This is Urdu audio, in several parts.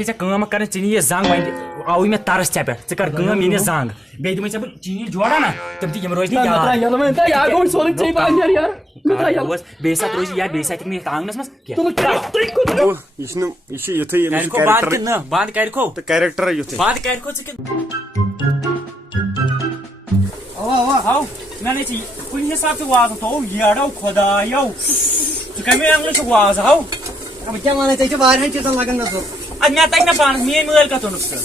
اچھا کٲم کر ژٕ نہِ یہِ زنٛگ وۄنۍ آوٕے مےٚ ترس ژےٚ پٮ۪ٹھ ژٕ کر کٲم یہِ نہِ زنٛگ بیٚیہِ دِمے ژےٚ بہٕ چیٖن جوڑا نا تِم تہِ یِم روزِ نہٕ یاد بیٚیہِ ساتہٕ روزِ یاد بیٚیہِ ساتہٕ نہٕ یتھ آنٛگنس منٛز کینٛہہ بنٛد کِنہٕ نہ بنٛد کرکھو کیریکٹر بنٛد کرکھو ژٕ کِنہٕ ہاو نہ نہ ژٕ کُنہِ حساب ژٕ وازٕ تھوو ییڑو خۄدایو ژٕ کمہِ اینٛگلہٕ چھُکھ وازٕ ہاو بہٕ کیٛاہ وَنَے ژےٚ چھِ واریاہن چیٖزن لگان نظر ادٕ مےٚ تگہِ نہ پانس میٲنۍ مٲلۍ کتھ اوٚنُکھ ژٕ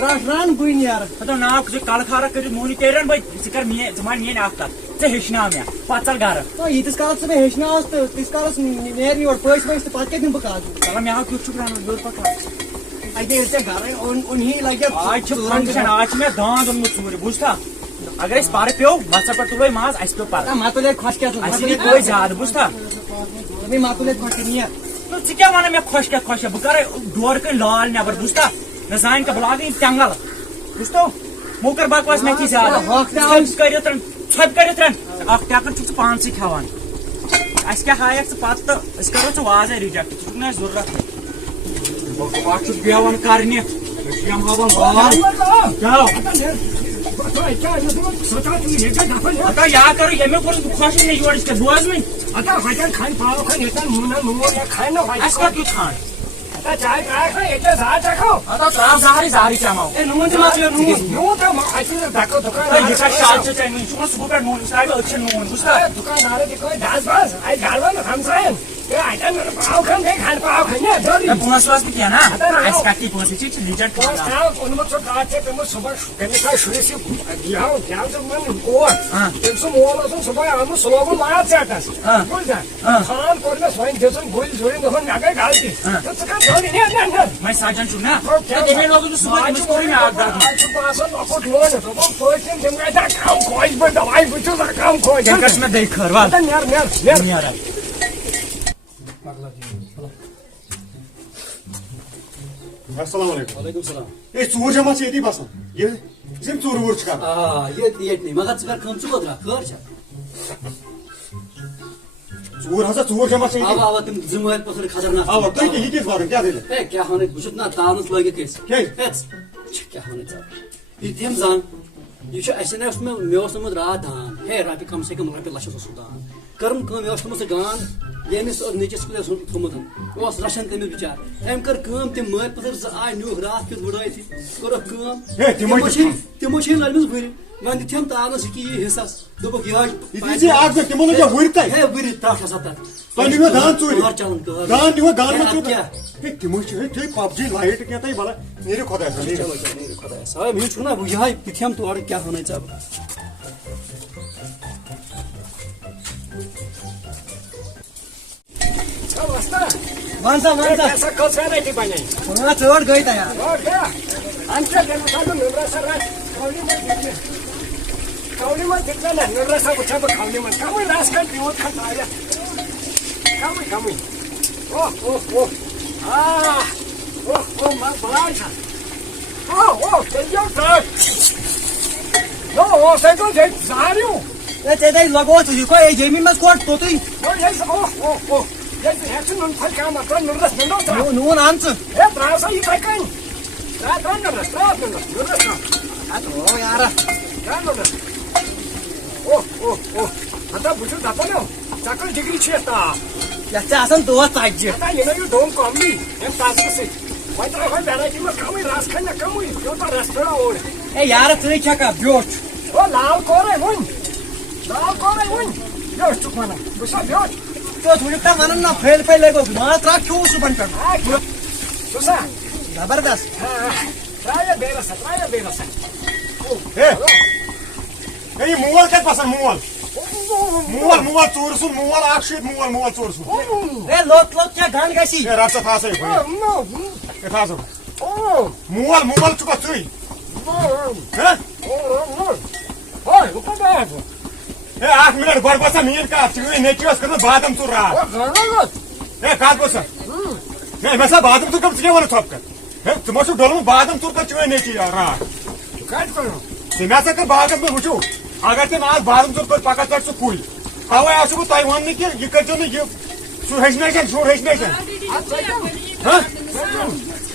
رٹ رن بٕے نیرٕ مطلب ناو ژٕ کلہٕ خارا کٔرِتھ مونی تیٚلہِ رن بہٕ ژٕ کر ژٕ مان میٲنۍ اکھ کتھ ژٕ ہیٚچھناو مےٚ پتہٕ ژل گرٕ ییٖتِس کالس ژٕ مےٚ ہیٚچھناوس تہٕ تیٖتِس کالس نیرِ یور پٔژھۍ ؤژھۍ تہٕ پتہٕ کیٛاہ دِمہٕ بہٕ کاغذ چلو مےٚ ہاو کیُتھ چھُکھ رنُن بہٕ پتہٕ اَتہِ ییٚلہِ ژےٚ گرے اوٚنہی لگہِ آز چھُ فنکشن آز چھُ مےٚ داند اوٚنمُت ژوٗرِ بوٗزتھا اگر أسۍ پرٕ پیوٚو مَژھر پٮ۪ٹھ تُلوے ماز اَسہِ پیوٚو پرٕ مہ تُلے خۄش کیٛاہ اَسہِ یی گوٚو زیادٕ بوٗزتھا مہ تُلے خۄش نیر ژٕ کیٛاہ وَنان مےٚ خۄش کیٛاہ خۄش بہٕ کرے ڈورٕ کٔنۍ لال نٮ۪بر بوٗزتھا مےٚ زانہِ کیٛاہ بہٕ لاگہٕ یِم تٮ۪نٛگل بوٗزتو مو کر بکواس مےٚ تھی زیادٕ ژھۄپہِ کٔرِتھ ژھۄپہِ کٔرِتھ اکھ ٹٮ۪کر چھُکھ ژٕ پانسٕے کھٮ۪وان اَسہِ کیٛاہ ہایکھ ژٕ پتہٕ تہٕ أسۍ کرو ژٕ وازے رِجیکٹ ژٕ چھُکھ نہٕ اَسہِ ضروٗرت بہٕ چھُس بیٚہوان کرنہِ یا کرو ییٚمیُک کوٚرُس بہٕ خۄش مےٚ یورٕچ کیٛاہ بوزوٕنۍ اَسہِ کَتھ دیُت کھنٛڈ تراو زہرٕے زہرٕے چمو یہِ چھا شال چھِ ژےٚ نِنۍ چھُکھ صُبحہٕ پٮ۪ٹھ نوٗن أسۍ ترٛاوِ أتھۍ چھِ نوٗن بوٗزتھا پونٛسہٕ وٲنٛسہٕ نہٕ کینٛہہ نا اَسہِ کَتھ دی پونٛسہٕ ژےٚ چھِ لیجنٛٹ وۄنۍ سجن چھُکھ نا تَمے لوگُس بہٕ صُبحٲے تٔمِس کوٚرُے مےٚ اکھ دَگ تیٚلہِ کر چھِ مےٚ دٔے خٲر وَل نیران السلام علیکم وعلیکم السلام اے ژوٗر جمع چھِ ییٚتی بسان یہِ یِم ژوٗر ووٗر چھِ کران ییٚتہِ مگر ژٕ کر کٲم ژٕ کوٚت درٛاکھ خٲر چھا ژوٗر ہسا ژوٗر جمع چھِ اوا اوا تِم زٕ مٲلۍ پتھر خطرناک اوا تُہۍ کیٛاہ یہِ کِژھ واتان کیٛاہ دٔلیٖل ہے کیٛاہ وَنَے بہٕ چھُس نا تانَس لٲگِتھ أسۍ کیٛاہ وَنَے ژےٚ یہِ دِم زن یہِ چھُ اَسہِ اوس مےٚ اوس اوٚنمُت راتھ دان ہے رۄپیہِ کم سے کم رۄپیہِ لچھس اوس سُہ دان کٔرٕم کٲم مےٚ اوس تھوٚمُت سُہ گانٛد ییٚمِس نیٚچِس اوس تھوٚمُت اوس رچھان تٔمِس بِچار أمۍ کٔر کٲم تِم مٲلۍ پتھر زٕ آے نیوٗکھ راتھ کیُتھ وٕڑٲیتھٕے کوٚرُکھ کٲم تِمو چھِ لٔجمٕژ وٕرِ وۄنۍ دِتِم تانس یہِ کہِ یہِ حِصس دوٚپُکھ یِہوے ہے وٕرِ ترٛٹھ ہسا تتھ چلان خۄدایس مےٚ چھُ نا یِہوے دِتِم تورٕ کیٛاہ وَنَے ژےٚ بہٕ وَن سا ژٲٹ گٔے تیار ژےٚ تہِ لگوس یہِ کو جیمہِ منٛز کوٚٹ توٚتُے نوٗن اَن ژٕ یارا بہٕ چھُس دپان ژےٚ کٔژ ڈگری چھِ یتھ تاپھ یتھ ژےٚ آسان دۄہ ژتجی یہِ نہ یہِ ڈوٚم کمنٕے امہِ تسبہٕ سۭتۍ وۄنۍ ترٛاو وۄنۍ ویرایٹی منٛز کمٕے رس کھنہِ نہ کمٕے یوٗتاہ رس پھِرا اوٚڑ ہے یارا ژٕے کھٮ۪کھا بیوٚٹھ لال کورے وۄنۍ بیوٚٹھ چھُکھ ونان بہٕ چھُسا بیوٚٹھ ژٕ چھُکھ تام ونان نہ پھٔلۍ پھٔلۍ لگو ماز ترٛاو کھیوٚو صُبحن پٮ۪ٹھ چھُسا زبردست ترٛاویا بیٚیہِ رسا یہِ مول کتہِ بسان مول ژوٗرٕ سُنٛد مول اکھ شیٖت مول ژوٗرٕ سُنٛد ہے لوٚت کیٛاہ گنٛڈ گژھی رٹ سا تھاو سا یہِ تھاو سا مول چھُکھا ژٕے ہے اکھ مِنٹ گۄڈٕ بوز سا میٛٲنۍ کتھ چٲنۍ نیٚچوۍ ٲس کٔرمٕژ بادام ژوٚر راتھ ہے کتھ بوز سا ہے مےٚ سا بادام ژوٚر کٔر ژٕ کیٛاہ وَنان ژھۄپہٕ کر ہے ژٕ ما چھُکھ ڈوٚلمُت بادام ژوٚر کٔر چٲنۍ نیٚچوۍ راتھ تٔمۍ ہسا کٔر بادام ژوٚر وٕچھو اگر تٔمۍ آز بادام ژوٚر کٔر پگاہ ژَٹہِ سُہ کُلۍ توے آسو بہٕ تۄہہِ وَننہٕ کہِ یہِ کٔرۍزیو نہٕ یہِ سُہ ہیٚچھنٲیزٮ۪ن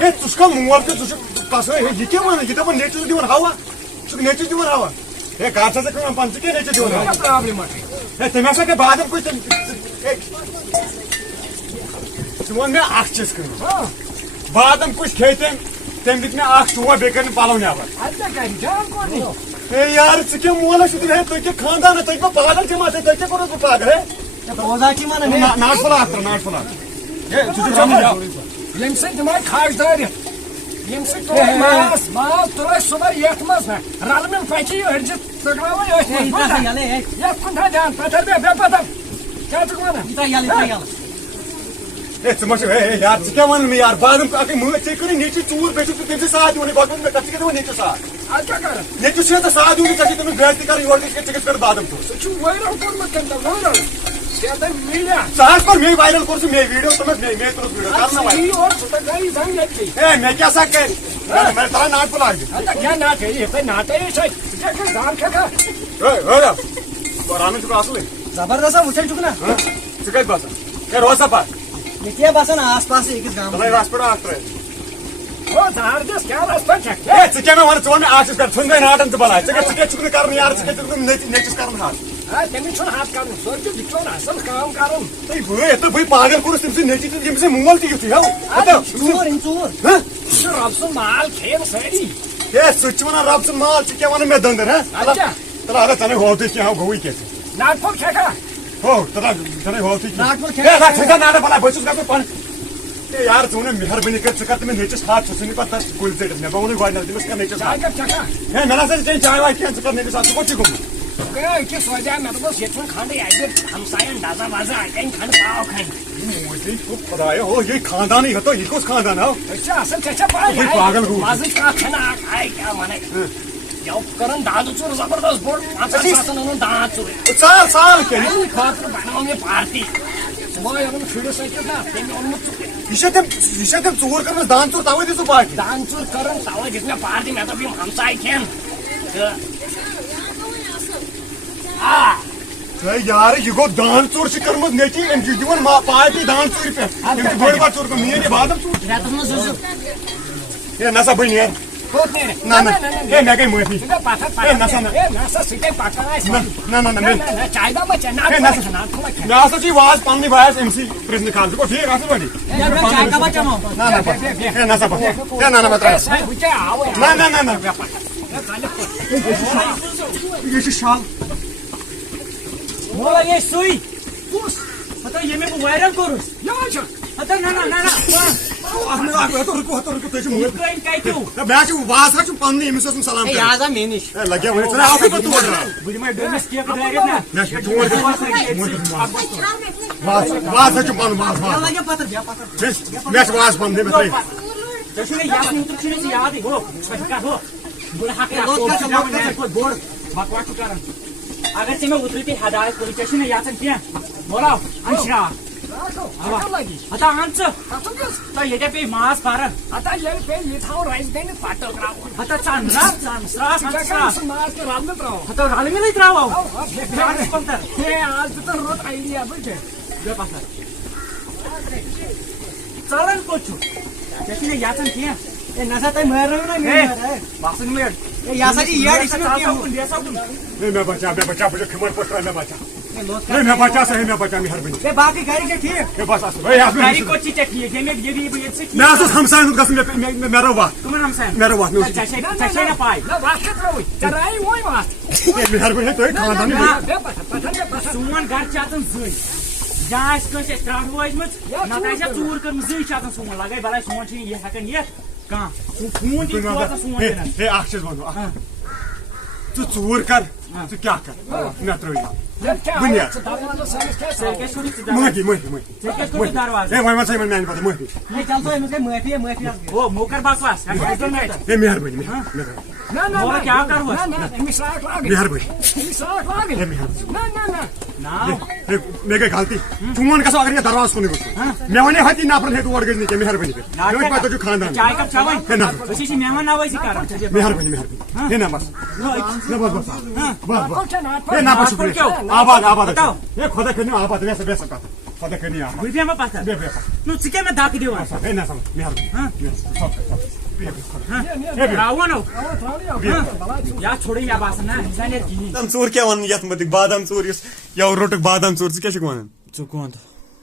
ہے ژٕ چھُکھا مول تہِ ژٕ چھُکھ پسٲے ہے یہِ کیٛاہ وَنان یہِ دَپان نیچوٗ چھُ دِوان ہوا ژٕ چھُکھ نیچوٗ دِوان ہوا ہے کر سا ژٕ کٲم پانہٕ ژٕ کیٛاہ نیچوٗ دِوان ہوا ہے تٔمۍ ہسا گٔے بادام کُج ژٕ وَن مےٚ اکھ چیٖز کٲم بادام کُج کھیٚیہِ تٔمۍ دِتۍ مےٚ اکھ ٹوپ بیٚیہِ کٔرۍ پَلو نٮ۪بر ہے یار ژٕ کیٛاہ مولا چھُکھ ہے تُہۍ کیٛاہ خاندان تُہۍ ما پاگل چھِو تۄہہِ کیٛاہ کوٚرُس بہٕ پاگل ہے ناٹ فلاک ناٹ فلاک ہے ژٕ چھُکھ سمجھ ییٚمہِ سۭتۍ دِمے کھاج دٲرِتھ ییٚمہِ سۭتۍ تُلے ماز تُلے صُبحٲے یتھ منٛز نہ رلہٕ پچہِ أڑجہِ ژٕگراوے أتھۍ منٛز یتھ کُن تھاو دیان پتھر بیٚہہ پتھر کیٛاہ چھُکھ ونان ہے ژٕ ما چھُکھ ہے یار ژٕ کیٛاہ وَنان مےٚ یار بادام اَکٕے مٲج ژےٚ کٔرٕے نیچوٗ ژوٗر بیٚیہِ چھُکھ ژٕ تٔمۍ سٕے ساتھ دِوان گۄڈٕ ووٚن مےٚ کَتھ ژٕ کیٛاہ دِوان نیچوٗ ساتھ اَدٕ کیٛاہ کَران نیچوٗ چھُ ژےٚ ساتھ دِوان ژےٚ چھِ تٔمِس گرِ تہِ کَرٕنۍ یورٕ تہِ ژٕ گژھِ کٔرِتھ بادام ژوٗر سُہ چھُ وٲیرل کوٚرمُت تٔمۍ دۄہ وٲیرل کیٛاہ تٔمۍ میٖڈیا ژٕ حظ کوٚر مے وایرل کوٚر سُہ مے ویٖڈیو تُلُکھ مے تُلُکھ ویٖڈیو کر نا وایرل اور ژٕ تہِ گٔیی زن ییٚتھی ہے مےٚ کیٛاہ سا کَرِ مےٚ ترٛاو ناٹ فلاک دِ اَدٕ کیٛاہ ناٹے یِتھٕے ناٹے چھِ ژٕ کیٛاہ کٔرۍ دان کھٮ۪کھا رَنُن چھُکھ اَصلٕے زبردست وٕچھان چھُکھ نا ژٕ کَتہِ باسان ہے روز سا پَتہٕ مےٚ کیٛاہ باسان آس پاس أکِس گامَس تَلے رَس پٮ۪ٹھ اکھ ترٛٲیِتھ او زبردست کیٛاہ رس پٲٹھۍ چھکھ ہے ژٕ کیٛاہ مےٚ وَنان ژٕ وَن مےٚ اکھ چیٖز کَر ژھٕن مےٚ ناٹَن ژٕ بَلاے ژٕ کیٛاہ چھُکھ نہٕ کَرُن یار ژٕ کیٛاہ چھُکھ نہٕ نیچِس کَرُن حظ تٔمِس چھُنہٕ ہتھ کَرُن سُہ چھُ بِچور اَصٕل کٲم کَرُن ہے بٔے پاگل کوٚرُس تٔمۍ سٕنٛدۍ نیچی تہٕ ییٚمہِ سٕنٛدۍ مول تہِ یُتھُے ہو ژوٗر أمۍ ژوٗر یہِ چھُ رۄب سُنٛد مال کھیٚیَن سٲری ہے سُہ تہِ چھُ وَنان رۄب سُنٛد مال ژٕ کیٛاہ وَنان مےٚ دٔنٛدٕر اَدٕ کیٛاہ تَلہٕ اَگر ژٕ نے ہوتٕے کیٚنٛہہ گوٚوٕے کیٛاہ ناٹ پھوٚل کھٮ۪کھا ہو تَلہٕ ژٕ نے ہوتٕے ناٹ پھوٚل کیٚنٛہہ ہے ناٹہٕ بَلاے بہٕ چھُس گژھُن پانہٕ ہے یار ژٕ وَن مہربٲنی کٔرِتھ ژٕ کر تٔمِس نیچِس ہاتھ ژٕ ژھٕنہِ پَتہٕ تَتھ کُلۍ ژٔٹِتھ مےٚ ووٚنُے گۄڈٕنٮ۪تھ تٔمِس کر نیچِس چاے ہاتھ کپ کھٮ۪کھا ہے مےٚ نسا چھِ چیٚنۍ چاے واے کیٚنٛہہ ژٕ کر نیچِس ہاتھ ژٕ کوٚت چھُکھ گوٚمُت گٔے أکِس وجہ مےٚ دوٚپُس ییٚتہِ چھُنہٕ کھنٛڈٕے اَتہِ ہمساین ڈزا وزا اَتٮ۪ن کھنٛڈ پاو کھنٛڈ خدایا ہو یہِ خاندانٕے ہتو یہِ کُس خاندان ہو أسۍ چھِ اَصٕل ژےٚ چھےٚ پاے پاگل گوٚو مزٕچ کتھ چھَنہٕ اکھ آے کیٛاہ وَنَے یَو کٔرٕن دادٕ ژوٗر زبردست بوٚڑ 50 ساسن اوٚنُن داند ژوٗر سال سال کیٛاہ اَمہِ خٲطرٕ بنٲو مےٚ پارٹی صُبحٲے اوٚنُن شُرِس أکِس نا تٔمۍ اوٚن مےٚ یہِ چھا تٔمۍ ژوٗر کٔرمٕژ دان ژوٗر تَوے دِژ ژٕ پارٹی داند ژوٗر کٔرٕن تَوے دِژ مےٚ پارٹی مےٚ دوٚپ یِم ہمساے کھٮ۪ن تہٕ آ ہے یارٕ یہِ گوٚو دان ژوٗر چھِ کٔرمٕژ نیچی أمۍ چھِ دِوان پارٹی دان ژوٗرِ پٮ۪ٹھ أمۍ چھِ بٔڑ بار ژوٗر کٔرمٕژ میٛٲنۍ یہِ بادام ژوٗر رٮ۪تَس منٛز زٕ زٕ ہے نسا بہٕ نیرٕ کوٚت نیرِ نہ نہ ہے مےٚ گٔے معٲفی ژٕ گٔے پتھر ہے نسا نہ نسا سُہ گٔے پکان آسہِ نہ نہ نہ چاے دۄہ ما چےٚ ناٹ ہے نسا مےٚ ہسا چھُ یہِ واز پننٕے بایَس أمسٕے پرٛژھنہٕ خالہٕ ژٕ گوٚو ٹھیٖک اَصٕل پٲٹھی چاے کپا چمو نہ نہ ہے نسا بہٕ ہے نہ نہ مےٚ ترٛایہِ بہٕ کیٛاہ آوٕے نہ نہ نہ نہ یہِ چھُ شال مولا یہِ سُے ہتا ییٚمہِ بہٕ وایرل کوٚرُس یِوان چھُ ہتا نہ نہ نہ رُکو تُہۍ چھِو یہِ کٔنۍ کَتیو مےٚ چھُ واز حظ چھُ پننٕے أمِس اوسُم سلام یہِ حظ آو مےٚ نِش ہے لگیا وۄنۍ ژٕ آوکھٕے پتہٕ تور بہٕ دِمے ڈوٗنِس کیکہٕ دٲرِتھ نا مےٚ چھُ واز حظ چھُ پنُن واز واز لگہِ پتھر بیٚہہ پتھر مےٚ چھُ واز پنُن دے مےٚ ترٛٲیِتھ ژےٚ چھُنہٕ یَتھ نوٗتُر چھُنہٕ ژےٚ یادٕے ہو ژٕ کر ہو بہٕ حق بوٚڑ بکواس چھُ کران اگر ژےٚ مےٚ اوترٕ تہِ ہدایت کوٚرُتھ ژےٚ چھُنہٕ یژھان کینٛہہ مولا اَن شراکھ لگی ہتا اَن ژٕ کَتُن گژھِ تۄہہِ ییٚتہِ پیٚیہِ ماز پَرن ہتا ییٚلہِ پیٚیہِ یہِ تھاوُن رَزِ دٔنِتھ پَتہٕ ترٛاوُن ہتا ژَن ژَن ساس ساس سُہ ماز تہِ رَلنہٕ ترٛاوُن ہتا رَلہٕ مِلٕے ترٛاوو ہے آز دیُتن رُت آیڈیا بٕتھِ ژَلان کوٚت چھُ ژےٚ چھُنہٕ یژھان کینٛہہ ہے نسا تۄہہِ مٲرنٲیِو نا مےٚ باسان میڈ ہے یہِ ہسا چھِ یٔڈ یہِ چھُنہٕ کینٛہہ ہے مےٚ بچا بہٕ چھُس کھمر پٲٹھۍ ترٛاو مےٚ بچا ہے مےٚ بچا سا ہے مےٚ بچا مہربٲنی ہے باقٕے گرِ چھا ٹھیٖک ہے بس اصٕل ہے گرِ کوٚت چھِ ژےٚ ٹھیٖک ییٚمہِ بہٕ ییٚتہِ سۭتۍ مےٚ ہسا اوس ہمساین ہُنٛد گژھُن مےٚ رٲو وَتھ کٕمن ہمساین مےٚ رٲو وَتھ مےٚ اوس ژےٚ چھے نا پاے نہ وَتھ کَتھ ترٛٲوٕے ژےٚ رایہِ وۄنۍ وَتھ ہے مہربٲنی ہے تُہۍ خاندان بیٚہہ پَتھر پَتھر بیٚہہ پَتھر سون گرٕ چھِ اژان زٕے یا آسہِ کٲنٛسہِ اَسہِ ترٛاٹھ وٲجمٕژ نتہٕ آسہِ ژوٗر کٔرمٕژ زٕے چھِ اژان سون لگے بلاے سون چھُنہٕ یہِ ہٮ۪کان یِتھ کانٛہہ فون تہِ واتان سون دِنس ہے اکھ چیٖز وَنو ژٕ ژوٗر کر ژٕ کیٛاہ کر مےٚ ترٛٲوِو بہٕ نیرٕ معٲفی معٲفی معٲفی ژےٚ کیٛازِ کوٚرُتھ دروازٕ ہے وۄنۍ وَن سا یِمن میانہِ پتہٕ معٲفی ہے چل تو أمِس گٔے معٲفی معٲفی حظ گٔے او موکر بکواس ہے مہربٲنی مےٚ نہ نہ مولا کیٛاہ کرو نہ نہ أمِس ساکھ لاگٕنۍ مہربٲنی أمِس ساکھ لاگٕنۍ ہے مہربٲنی نہ نہ نہ ناو ہے مےٚ گٔے غلطی چون گژھو اگر مےٚ دروازٕ کُنٕے گوٚژھ مےٚ وَنے ہتی نفرن ہے تور گٔژھۍ نہٕ کینٛہہ مہربٲنی کٔرِتھ مےٚ وٕنۍ پتہٕ تُہۍ چھُو خاندان چاے کپ چٮ۪وان ہے نہ أسۍ چھِ مہمان نوٲزی کران مہربٲنی مہربٲنی ہے نہ بس نہ بس بس بس بس ناٹ ہے نہ بس شُکریہ آباد آباد ہے خۄدا کٔرِنو آباد بیٚہہ سا کتھ پتہ کرنی آپ بہٕ بیٚہمہٕ پتھر بے بے نو ژٕ کیٛاہ مےٚ دھکہٕ دِوان اے نہ سمجھ مہربٲنی راوانو تراونی یا چھوڑٕے مےٚ باسان نہ یہِ زانہِ کِہیٖنۍ بادام ژوٗر کیٛاہ وَنان یتھ مُتعلق بادام ژوٗر یُس یَوٕ روٚٹُکھ بادام ژوٗر ژٕ کیٛاہ چھُکھ وَنان ژٕ کوٚنٛد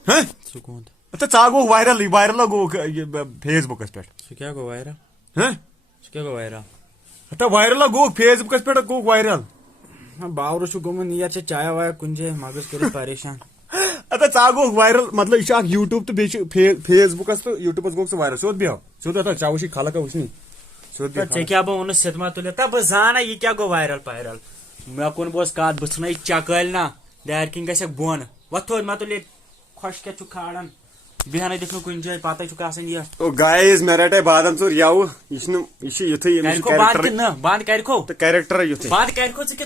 ہاں ژٕ کوٚنٛد تہٕ ژٕ گوٚو وایرل گوٚو فیس بُکس پٮ۪ٹھ سُہ کیٛاہ گوٚو وایرل ہاں سُہ کیٛاہ گوٚو وایرل ہتا وایرل گوٚو فیس بُکس پٮ۪ٹھ گوٚو وایرل باورٕ چھُ گوٚمُت نیر ژےٚ چایا وایا کُنہِ جایہِ مغز کٔرِتھ پریشان ہتا ژٕ گوٚو وایرل مطلب یہ اکھ یوٗٹیوٗب تہٕ بیٚیہِ چھُ فیس بُکس تہٕ یوٗٹیوٗبس گوٚو ژٕ وایرل سیوٚد بیٚہو سیوٚد ہتا ژےٚ وٕچھی خلق وٕچھنی سیوٚد ژےٚ کیٛاہ بہٕ ووٚنُس سِدما تُلِتھ تہ بہٕ زانہ یہِ کیٛاہ گوٚو وایرل پایرل مےٚ کُن بوز کتھ بہٕ ژھٕنَے چکٲلۍ نا دارِ کِنۍ گژھٮ۪کھ بۄن وۄتھ تھوٚد مےٚ تُلہِ خۄش کیٛاہ چھُکھ کھالان بیٚہنَے دِکھ نہٕ کُنہِ جایہِ پتہٕ چھُکھ آسان یہِ او گایز مےٚ رٹے بادام ژوٗر یَوٕ یہِ چھُنہٕ یہِ چھُ یِتھُے کرِکھو بنٛد کِنہٕ نہ بنٛد کرِکھو تہٕ کریکٹر یُتھُے بنٛد کرِکھو ژٕ کِنہٕ